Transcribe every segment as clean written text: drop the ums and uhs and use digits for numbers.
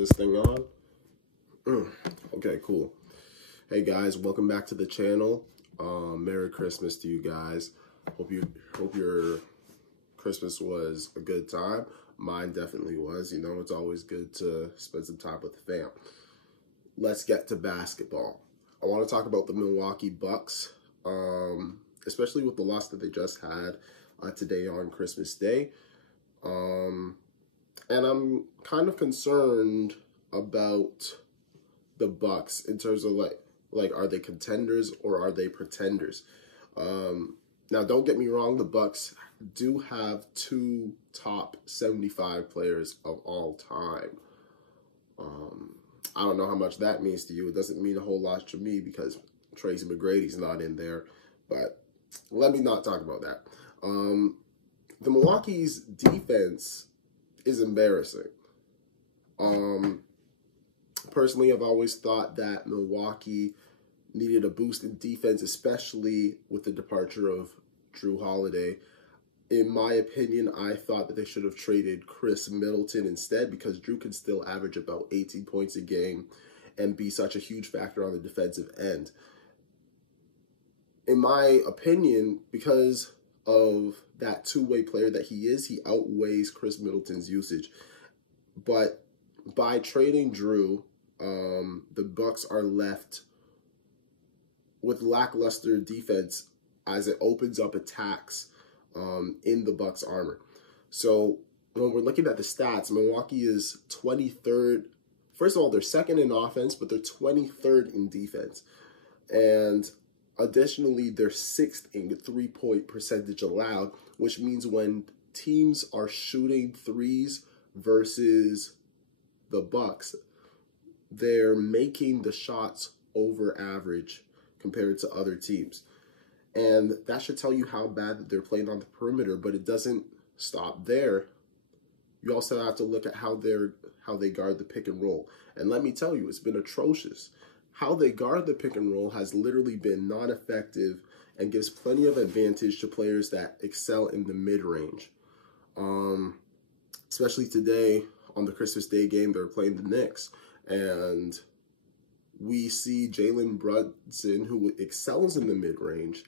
this thing on? Okay, cool. Hey guys, welcome back to the channel. Merry Christmas to you guys. Hope your Christmas was a good time. Mine definitely was. You know, it's always good to spend some time with the fam. Let's get to basketball. I want to talk about the Milwaukee Bucks, especially with the loss that they just had today on Christmas Day. And I'm kind of concerned about the Bucks in terms of like are they contenders or are they pretenders? Now, don't get me wrong, the Bucks do have two top 75 players of all time. I don't know how much that means to you. It doesn't mean a whole lot to me because Tracy McGrady's not in there. But let me not talk about that. The Milwaukee's defense is embarrassing. Personally, I've always thought that Milwaukee needed a boost in defense, especially with the departure of Drew Holiday. In my opinion, I thought that they should have traded Chris Middleton instead because Drew can still average about 18 points a game and be such a huge factor on the defensive end. In my opinion, because of that two-way player that he is, he outweighs Chris Middleton's usage. But by trading Drew, the Bucks are left with lackluster defense as it opens up attacks in the Bucks' armor. So when we're looking at the stats, Milwaukee is 23rd. First of all, they're second in offense, but they're 23rd in defense. And additionally, they're 6th in three-point percentage allowed, which means when teams are shooting threes versus the Bucks, they're making the shots over average compared to other teams. And that should tell you how bad that they're playing on the perimeter, but it doesn't stop there. You also have to look at how they guard the pick and roll. And let me tell you, it's been atrocious. How they guard the pick and roll has literally been non-effective and gives plenty of advantage to players that excel in the mid-range. Especially today on the Christmas Day game, they're playing the Knicks. And we see Jalen Brunson, who excels in the mid-range,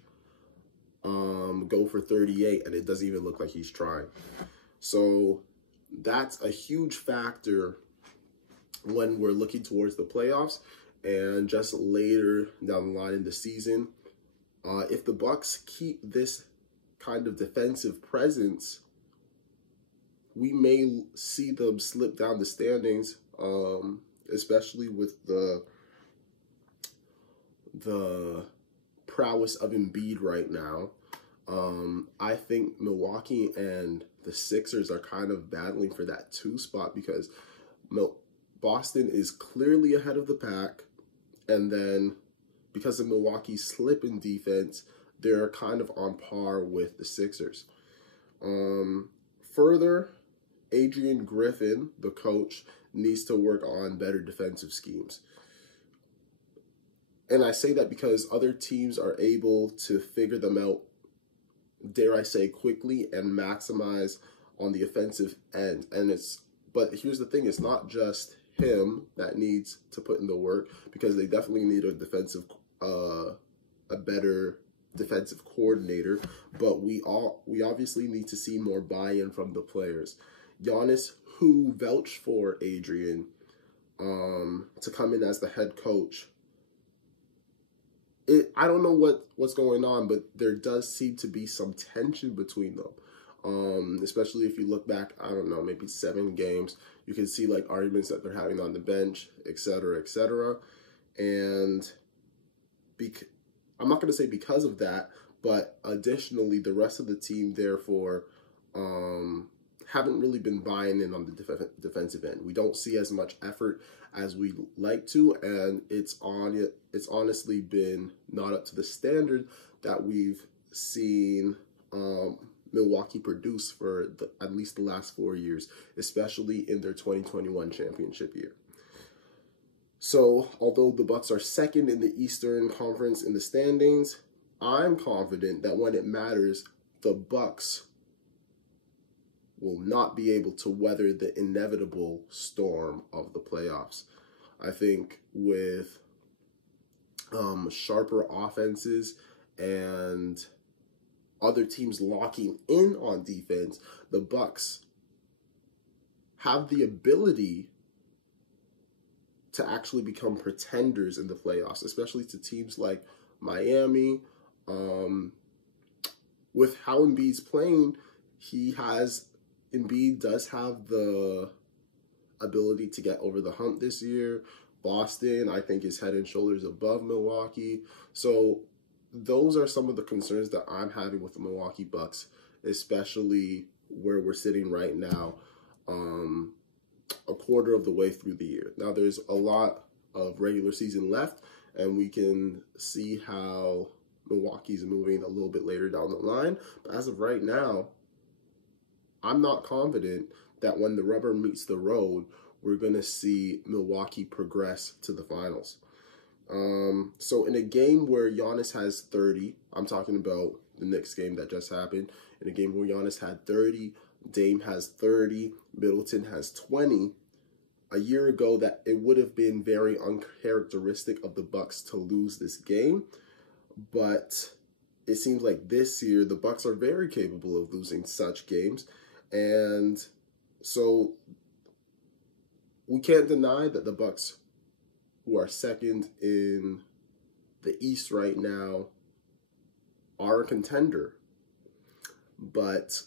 go for 38, and it doesn't even look like he's trying. So that's a huge factor when we're looking towards the playoffs and just later down the line in the season. If the Bucks keep this kind of defensive presence, we may see them slip down the standings, especially with the prowess of Embiid right now. I think Milwaukee and the Sixers are kind of battling for that 2 spot because Boston is clearly ahead of the pack, and then because of Milwaukee's slip in defense, they're kind of on par with the Sixers. Further, Adrian Griffin, the coach, needs to work on better defensive schemes. And I say that because other teams are able to figure them out, dare I say, quickly and maximize on the offensive end. But here's the thing, it's not just him that needs to put in the work, because they definitely need a better defensive coordinator, but we obviously need to see more buy-in from the players. Giannis, who vouched for Adrian to come in as the head coach, I don't know what's going on, but there does seem to be some tension between them. Especially if you look back, I don't know, maybe 7 games, you can see like arguments that they're having on the bench, etc., etc. And I'm not going to say because of that, but additionally, the rest of the team, therefore, haven't really been buying in on the defensive end. We don't see as much effort as we'd like to, and it's honestly been not up to the standard that we've seen Milwaukee produce for at least the last 4 years, especially in their 2021 championship year. So, although the Bucks are second in the Eastern Conference in the standings, I'm confident that when it matters, the Bucks will not be able to weather the inevitable storm of the playoffs. I think with sharper offenses and other teams locking in on defense, the Bucks have the ability to actually become pretenders in the playoffs, especially to teams like Miami. With how Embiid's playing, Embiid does have the ability to get over the hump this year. Boston, I think, is head and shoulders above Milwaukee. So those are some of the concerns that I'm having with the Milwaukee Bucks, especially where we're sitting right now, a quarter of the way through the year. Now, there's a lot of regular season left, and we can see how Milwaukee's moving a little bit later down the line. But as of right now, I'm not confident that when the rubber meets the road, we're going to see Milwaukee progress to the finals. So in a game where Giannis has 30, I'm talking about the Knicks game that just happened. In a game where Giannis had 30, Dame has 30, Middleton has 20. A year ago, that it would have been very uncharacteristic of the Bucks to lose this game. But it seems like this year, the Bucks are very capable of losing such games. And so we can't deny that the Bucks, who are second in the East right now, are a contender. But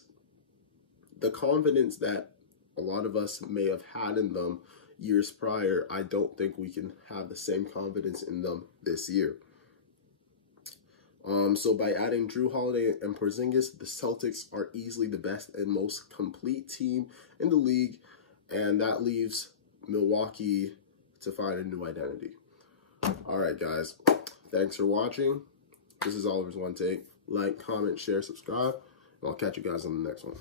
the confidence that a lot of us may have had in them years prior, I don't think we can have the same confidence in them this year. So by adding Jrue Holiday and Porzingis, the Celtics are easily the best and most complete team in the league, and that leaves Milwaukee to find a new identity. All right, guys. Thanks for watching. This is Oliver's One Take. Like, comment, share, subscribe, and I'll catch you guys on the next one.